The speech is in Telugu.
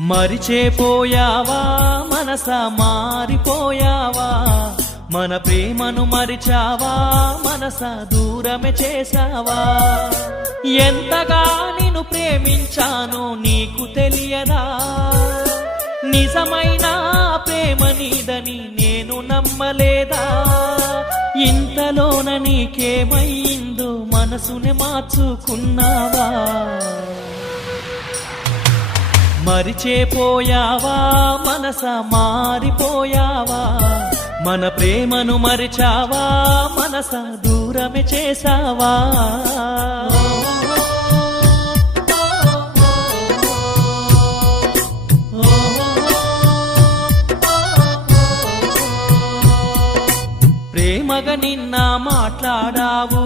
మరిచేపోయావా మనసా మారిపోయావా మన ప్రేమను మరిచావా మనసా దూరమే చేసావా ఎంతగా నిన్ను ప్రేమించానో నీకు తెలియదా నిజమైన ప్రేమ నీదని నేను నమ్మలేదా ఇంతలోన నీకేమయ్యిందో మనసుని మార్చుకున్నావా మరిచేపోయావా మనసా మారిపోయావా మన ప్రేమను మరిచావా మనసా దూరమే చేసావా ప్రేమగా నిన్న మాట్లాడావు